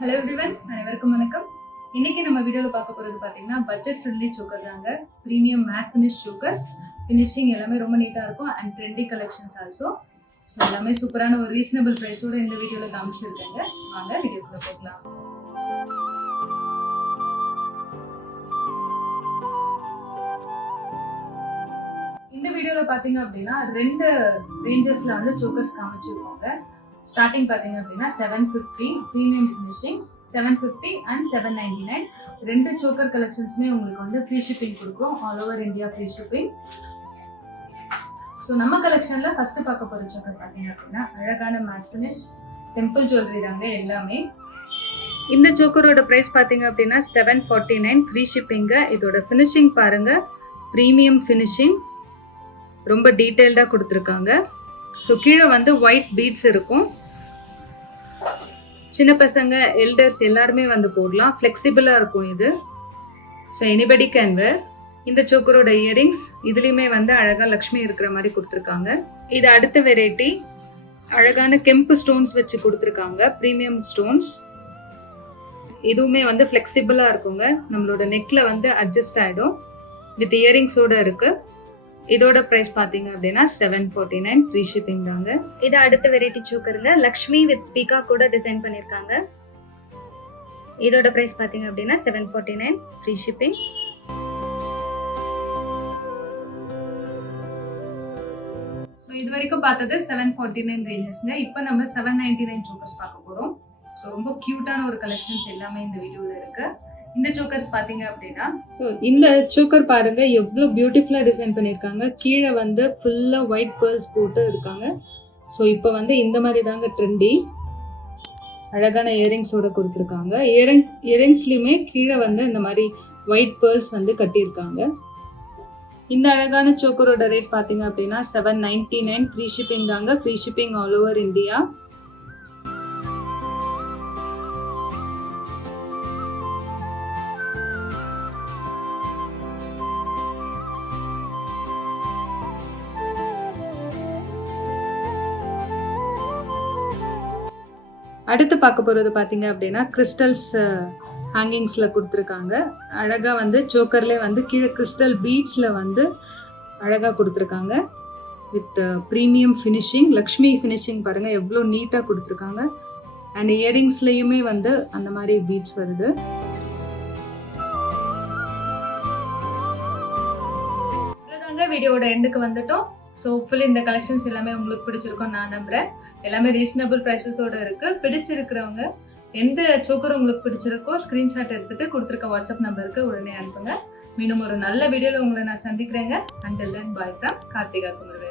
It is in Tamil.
ஹலோ எவ்ரிவன், அனைவருக்கும் வணக்கம். இன்னைக்கு நம்ம வீடியோவில் பார்க்க போகிறது பார்த்தீங்கன்னா பட்ஜெட் ஃப்ரெண்ட்லி சோக்கர் தாங்க. Premium matte finish chokers. Finishing எல்லாமே ரொம்ப நீட்டாக இருக்கும் and trendy collections also. So எல்லாமே சூப்பரான ஒரு ரீசனபிள் ப்ரைஸோட இந்த வீடியோவில் காமிச்சிருக்கேங்க. வாங்க வீடியோக்குள்ள போகலாம். இந்த வீடியோவில் பார்த்தீங்க அப்படின்னா 2 ரேஞ்சஸில் வந்து சோக்கர்ஸ் காமிச்சிருக்கோங்க. ஸ்டார்டிங் பார்த்தீங்க அப்படின்னா 750 ப்ரீமியம் ஃபினிஷிங்ஸ், 750 அண்ட் 799. 2 சோக்கர் கலெக்ஷன்ஸுமே உங்களுக்கு வந்து ஃப்ரீ ஷிப்பிங் கொடுக்கும். All over India free shipping. So நம்ம கலெக்ஷனில் ஃபர்ஸ்ட் பார்க்க போகிற சோக்கர் பார்த்தீங்க அப்படின்னா அழகான மேட் ஃபினிஷ் டெம்பிள் ஜுவல்லரி தாங்க எல்லாமே. இந்த சோக்கரோட ப்ரைஸ் பார்த்தீங்க அப்படின்னா 749 ஃப்ரீ ஷிப்பிங்க. இதோட ஃபினிஷிங் பாருங்க, ப்ரீமியம் ஃபினிஷிங், ரொம்ப டீட்டெயில்டாக கொடுத்துருக்காங்க. ஸோ கீழே வந்து ஒயிட் பீட்ஸ் இருக்கும். சின்ன பசங்க, எல்டர்ஸ் எல்லாருமே வந்து போடலாம். ஃப்ளெக்சிபிளாக இருக்கும் இது. ஸோ எனிபடி கேன் வேர். இந்த சோக்கரோட இயரிங்ஸ் இதுலேயுமே வந்து அழகாக லக்ஷ்மி இருக்கிற மாதிரி கொடுத்துருக்காங்க. இது அடுத்த வெரைட்டி, அழகான கெம்பு ஸ்டோன்ஸ் வச்சு கொடுத்துருக்காங்க, ப்ரீமியம் ஸ்டோன்ஸ். இதுவுமே வந்து ஃப்ளெக்சிபிளாக இருக்குங்க. நம்மளோட நெக்கில் வந்து அட்ஜஸ்ட் ஆகிடும். வித் இயரிங்ஸோட இருக்கு. இதோட பிரைஸ் பாத்தீங்க அப்படின்னா 749 ஃப்ரீ ஷிப்பிங் தாங்க. இது அடுத்த வெரைட்டி சோக்கருங்க, லக்ஷ்மி வித் பீகா கூட டிசைன் பண்ணிருக்காங்க. இதோட பிரைஸ் பாத்தீங்க அப்படின்னா 749 ஃப்ரீ ஷிப்பிங். ஸோ இது வரைக்கும் பார்த்தது 749 ரேஞ்சஸ்ங்க. இப்போ நம்ம 799 சோக்கர்ஸ் பார்க்க போறோம். ஸோ ரொம்ப கியூட்டான ஒரு கலெக்ஷன்ஸ் எல்லாமே இந்த வீடியோல இருக்கு. இந்த சோக்கர்ஸ் பாத்தீங்க அப்படின்னா, ஸோ இந்த சோக்கர் பாருங்க எவ்வளோ பியூட்டிஃபுல்லாக டிசைன் பண்ணியிருக்காங்க. கீழே வந்து ஃபுல்லாக ஒயிட் பேர்ல்ஸ் போட்டு இருக்காங்க. ஸோ இப்போ வந்து இந்த மாதிரி தாங்க ட்ரெண்டி. அழகான இயரிங்ஸோட கொடுத்துருக்காங்க. இயரிங்ஸ்லையுமே கீழே வந்து இந்த மாதிரி ஒயிட் பேர்ல்ஸ் வந்து கட்டியிருக்காங்க. இந்த அழகான சோக்கரோட ரேட் பார்த்தீங்க அப்படின்னா 799 ஃப்ரீ ஷிப்பிங் தாங்க. Free shipping all over India. அடுத்து பார்க்க போகிறது பார்த்தீங்க அப்படின்னா கிறிஸ்டல்ஸ் ஹேங்கிங்ஸில் கொடுத்துருக்காங்க. அழகாக வந்து சோக்கர்லேயே வந்து கீழே கிறிஸ்டல் பீட்ஸில் வந்து அழகாக கொடுத்துருக்காங்க. With premium finishing, Lakshmi finishing பாருங்கள் எவ்வளோ நீட்டாக கொடுத்துருக்காங்க. அண்ட் இயரிங்ஸ்லேயுமே வந்து அந்த மாதிரி பீட்ஸ் வருது. வீடியோட எண்டுக்கு வந்துட்டோம். ஸோ ஹோப்ஃபுல்லி இந்த கலெக்ஷன்ஸ் எல்லாமே உங்களுக்கு பிடிச்சிருக்கும் நான் நம்புறேன். எல்லாமே ரீசனபிள் ப்ரைஸஸோட இருக்கு. பிடிச்சிருக்கிறவங்க எந்த சோக்கர் உங்களுக்கு பிடிச்சிருக்கோ ஸ்கிரீன்ஷாட் எடுத்துட்டு கொடுத்துருக்க வாட்ஸ்அப் நம்பருக்கு உடனே அனுப்புங்க. மீண்டும் ஒரு நல்ல வீடியோவில் உங்களை நான் சந்திக்கிறேங்க. Until then bye from Karthika Kumaravel.